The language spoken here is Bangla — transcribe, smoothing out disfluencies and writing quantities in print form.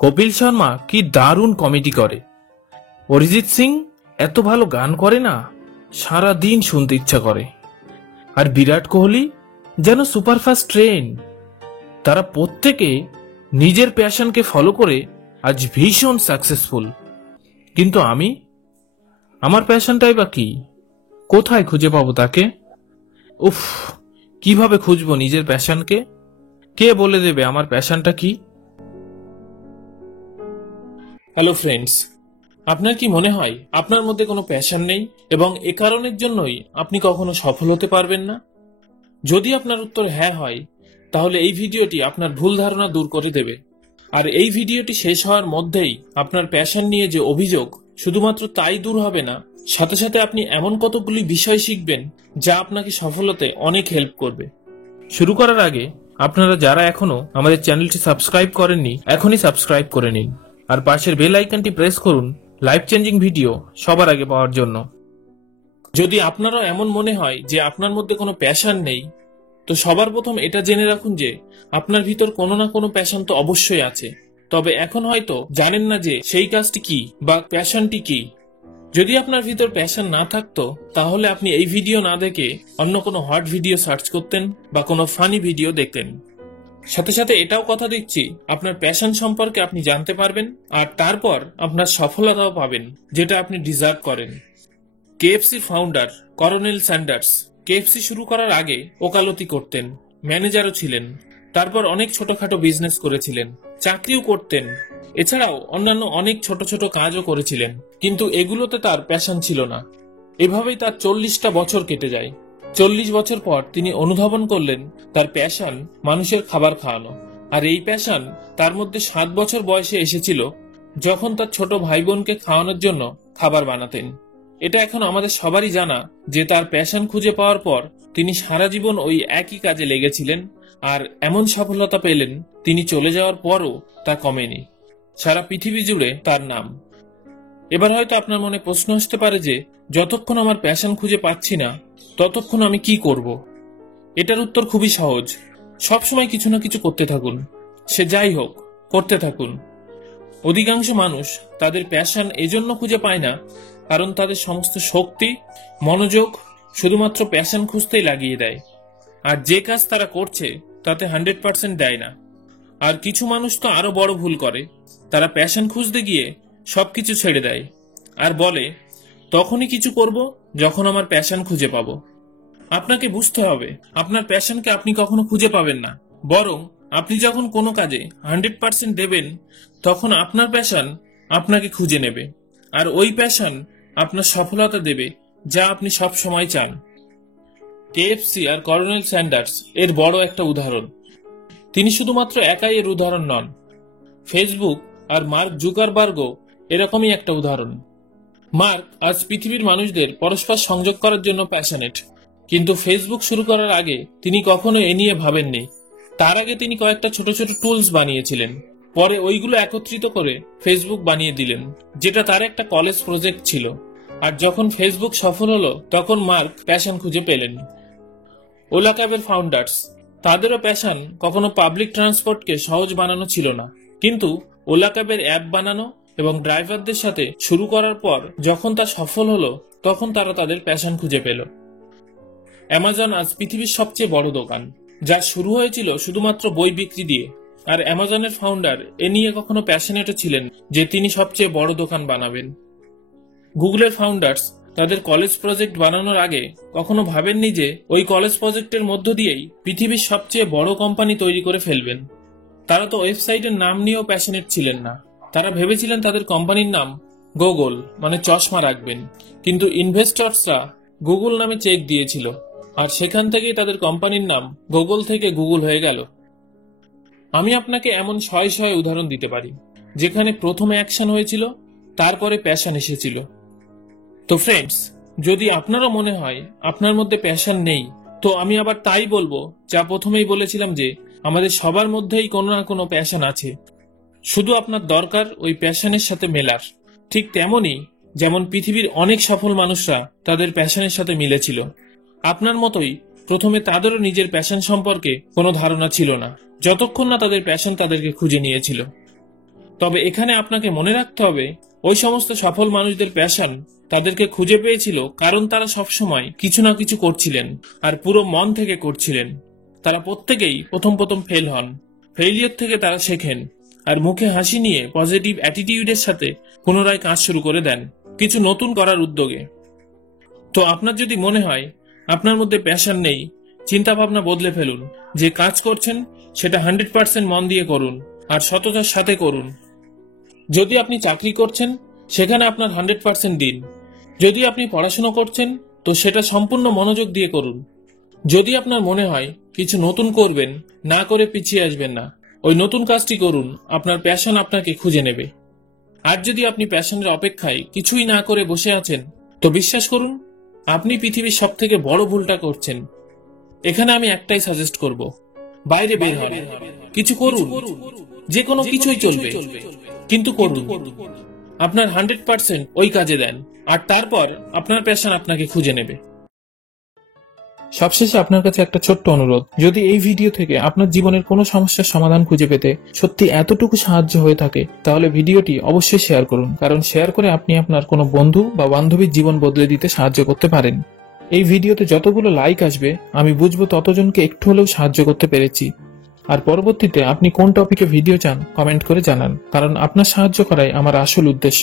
কপিল শর্মা কি দারুণ কমেডি করে। অরিজিৎ সিং এত ভালো গান করে না, সারা দিন শুনতে ইচ্ছা করে। আর বিরাট কোহলি যেন সুপারফাস্ট ট্রেন। তারা প্রত্যেকে নিজের প্যাশনকে ফলো করে আজ ভীষণ সাকসেসফুল। কিন্তু আমার প্যাশনটাই বা কি? কোথায় খুঁজে পাবো তাকে? উফ, কিভাবে খুঁজবো নিজের প্যাশনকে? কে বলে দেবে আমার প্যাশনটা কি? হ্যালো ফ্রেন্ডস, আপনার কি মনে হয় আপনার মধ্যে কোনো প্যাশন নেই এবং এ কারণের জন্যই আপনি কখনো সফল হতে পারবেন না? যদি আপনার উত্তর হ্যাঁ হয়, তাহলে এই ভিডিওটি আপনার ভুল ধারণা দূর করে দেবে। আর এই ভিডিওটি শেষ হওয়ার মধ্যেই আপনার প্যাশন নিয়ে যে অভিযোগ, শুধুমাত্র তাই দূর হবে না, সাথে সাথে আপনি এমন কতগুলি বিষয় শিখবেন যা আপনাকে সফল হতে অনেক হেল্প করবে। শুরু করার আগে আপনারা যারা এখনো আমাদের চ্যানেলটি সাবস্ক্রাইব করেননি, এখনই সাবস্ক্রাইব করে নিন আর পাশের বেল আইকনটি প্রেস করুন লাইফ চেঞ্জিং ভিডিও সবার আগে পাওয়ার জন্য। যদি আপনারও এমন মনে হয় যে আপনার মধ্যে কোনো প্যাশন নেই, তো সবার প্রথম এটা জেনে রাখুন যে আপনার ভিতর কোনো না কোনো প্যাশন তো অবশ্যই আছে। তবে এখন হয়তো জানেন না যে সেই কাজটি কি বা প্যাশনটি কি। যদি আপনার ভিতর প্যাশন না থাকতো, তাহলে আপনি এই ভিডিও না দেখে অন্য কোনো হট ভিডিও সার্চ করতেন বা কোনো ফানি ভিডিও দেখতেন। সাথে সাথে এটাও কথা দিচ্ছি, আপনার প্যাশন সম্পর্কে আপনি জানতে পারবেন আর তারপর আপনার সফলতাও পাবেন, যেটা আপনি ডিজার্ভ করেন। কেএফসির ফাউন্ডার কর্নেল স্যান্ডার্স কেএফসি শুরু করার আগে ওকালতি করতেন, ম্যানেজারও ছিলেন, তারপর অনেক ছোটখাটো বিজনেস করেছিলেন, চাকরিও করতেন, এছাড়াও অন্যান্য অনেক ছোট ছোট কাজও করেছিলেন, কিন্তু এগুলোতে তার প্যাশন ছিল না। এভাবেই তার 40টা বছর কেটে যায়। 40 বছর পর তিনি অনুধাবন করলেন তার প্যাশন মানুষের খাবার খাওয়ানো। আর এই প্যাশন তার মধ্যে 7 বছর বয়সে এসেছিল, যখন তার ছোট ভাই বোনকে খাওয়ানোর জন্য খাবার বানাতেন। এটা এখন আমাদের সবারই জানা যে তার প্যাশন খুঁজে পাওয়ার পর তিনি সারা জীবন ওই একই কাজে লেগেছিলেন আর এমন সফলতা পেলেন, তিনি চলে যাওয়ার পরও তা কমেনি। সারা পৃথিবী জুড়ে তার নাম। এবার হয়তো আপনার মনে প্রশ্ন আসতে পারে যে যতক্ষণ আমার প্যাশন খুঁজে পাচ্ছি না, ততক্ষণ আমি কি করব? এটার উত্তর খুবই সহজ। সবসময় কিছু না কিছু করতে থাকুন, সে যাই হোক করতে থাকুন। অধিকাংশ মানুষ তাদের প্যাশন এজন্য খুঁজে পায় না কারণ তাদের সমস্ত শক্তি, মনোযোগ শুধুমাত্র প্যাশন খুঁজতেই লাগিয়ে দেয়, আর যে কাজ তারা করছে তাতে 100% দেয় না। আর কিছু মানুষ তো আরো বড় ভুল করে, তারা প্যাশন খুঁজতে গিয়ে সবকিছু ছেড়ে দেয় আর বলে তখনই কিছু করব যখন আমার প্যাশন খুঁজে পাবো। আপনাকে বুঝতে হবে, আপনার প্যাশনকে আপনি কখনো খুঁজে পাবেন না, বরং আপনি যখন কোনো কাজে 100% দেবেন, তখন আপনার প্যাশন আপনাকে খুঁজে নেবে আর ওই প্যাশন আপনার সফলতা দেবে, যা আপনি সব সময় চান। কেএফসি আর কর্নেল স্যান্ডার্স এর বড় একটা উদাহরণ। তিনি শুধুমাত্র একাই এর উদাহরণ নন, ফেসবুক আর মার্ক জুকারবার্গও এরকমই একটা উদাহরণ। মার্ক আজ পৃথিবীর মানুষদের পরস্পর সংযোগ করার জন্য প্যাশনেট, কিন্তু ফেসবুক শুরু করার আগে তিনি কখনো এ নিয়ে ভাবেননি। তার আগে তিনি কয়েকটা ছোট ছোট টুলস বানিয়েছিলেন, পরে ওইগুলো একত্রিত করে ফেসবুক বানিয়ে দিলেন, যেটা তার একটা কলেজ প্রজেক্ট ছিল। আর যখন ফেসবুক সফল হলো, তখন মার্ক প্যাশন খুঁজে পেলেন। ওলা ক্যাবের ফাউন্ডার্স, তাদেরও প্যাশন কখনো পাবলিক ট্রান্সপোর্টকে সহজ বানানো ছিল না, কিন্তু ওলা ক্যাবের অ্যাপ বানানো এবং ড্রাইভারদের সাথে শুরু করার পর যখন তা সফল হলো, তখন তারা তাদের প্যাশন খুঁজে পেল। অ্যামাজন আজ পৃথিবীর সবচেয়ে বড় দোকান, যা শুরু হয়েছিল শুধুমাত্র বই বিক্রি দিয়ে। আর অ্যামাজনের ফাউন্ডার এ নিয়ে কখনো প্যাশনেটও ছিলেন যে তিনি সবচেয়ে বড় দোকান বানাবেন। গুগলের ফাউন্ডার্স তাদের কলেজ প্রজেক্ট বানানোর আগে কখনো ভাবেননি যে ওই কলেজ প্রজেক্টের মধ্য দিয়েই পৃথিবীর সবচেয়ে বড় কোম্পানি তৈরি করে ফেলবেন। তারা তো ওয়েবসাইটের নাম নিয়েও প্যাশনেট ছিলেন না। তারা ভেবেছিলেন তাদের কোম্পানির নাম গুগল মানে চশমা রাখবেন, কিন্তু ইনভেস্টরসরা গুগল নামে চেক দিয়েছিল আর সেখান থেকেই তাদের কোম্পানির নাম গুগল থেকে গুগল হয়ে গেল। আমি আপনাকে এমন শয়ে শয়ে উদাহরণ দিতে পারি যেখানে প্রথমে অ্যাকশন হয়েছিল, তারপরে প্যাশন এসেছিল। তো ফ্রেন্ডস, যদি আপনারও মনে হয় আপনার মধ্যে প্যাশন নেই, তো আমি আবার তাই বলবো যা প্রথমেই বলেছিলাম যে আমাদের সবার মধ্যেই কোনো না কোনো প্যাশন আছে, শুধু আপনার দরকার ওই প্যাশনের সাথে মেলার। ঠিক তেমনই যেমন পৃথিবীর অনেক সফল মানুষরা তাদের প্যাশনের সাথে মিলেছিল, আপনার মতোই প্রথমে তাদেরও নিজের প্যাশন সম্পর্কে কোনো ধারণা ছিল না, যতক্ষণ না তাদের প্যাশন তাদেরকে খুঁজে নিয়েছিল। তবে এখানে আপনাকে মনে রাখতে হবে, ওই সমস্ত সফল মানুষদের প্যাশন তাদেরকে খুঁজে পেয়েছিল কারণ তারা সবসময় কিছু না কিছু করছিলেন আর পুরো মন থেকে করছিলেন। তারা প্রত্যেকেই প্রথম প্রথম ফেল হন, ফেইলিয়র থেকে তারা শেখেন আর মুখে হাসি নিয়ে পজিটিভ অ্যাটিটিউডের সাথে পুনরায় কাজ শুরু করে দেন কিছু নতুন করার উদ্যোগে। তো আপনার যদি মনে হয় আপনার মধ্যে প্যাশন নেই, চিন্তা ভাবনা বদলে ফেলুন। যে কাজ করছেন সেটা 100% মন দিয়ে করুন আর সততার সাথে করুন। যদি আপনি চাকরি করছেন সেখানে আপনার 100% দিন। যদি আপনি পড়াশোনা করছেন তো সেটা সম্পূর্ণ মনোযোগ দিয়ে করুন। যদি আপনার মনে হয় কিছু নতুন করবেন, না করে পিছিয়ে আসবেন না, ওই নতুন কাজটি করুন, আপনার প্যাশন আপনাকে খুঁজে নেবে। আর যদি আপনি প্যাশনের অপেক্ষায় কিছুই না করে বসে আছেন, তো বিশ্বাস করুন আপনি পৃথিবীর সব থেকে বড় ভুলটা করছেন। এখানে আমি একটাই সাজেস্ট করব, বাইরে বের হন, কিছু করুন, যে কোনো কিছুই চলবে, কিন্তু করুন। আপনার 100% ওই কাজে দেন আর তারপর আপনার প্যাশন আপনাকে খুঁজে নেবে। সবশেষে আপনার কাছে একটা ছোট্ট অনুরোধ, যদি এই ভিডিও থেকে আপনার জীবনের কোনো সমস্যার সমাধান খুঁজে পেতে সত্যি এতটুকু সাহায্য হয়ে থাকে, তাহলে ভিডিওটি অবশ্যই শেয়ার করুন, কারণ শেয়ার করে আপনি আপনার কোনো বন্ধু বা বান্ধবীর জীবন বদলে দিতে সাহায্য করতে পারেন। এই ভিডিওতে যতগুলো লাইক আসবে আমি বুঝবো ততজনকে একটু হলেও সাহায্য করতে পেরেছি। আর পরবর্তীতে আপনি কোন টপিকে ভিডিও চান কমেন্ট করে জানান, কারণ আপনার সাহায্য করাই আমার আসল উদ্দেশ্য।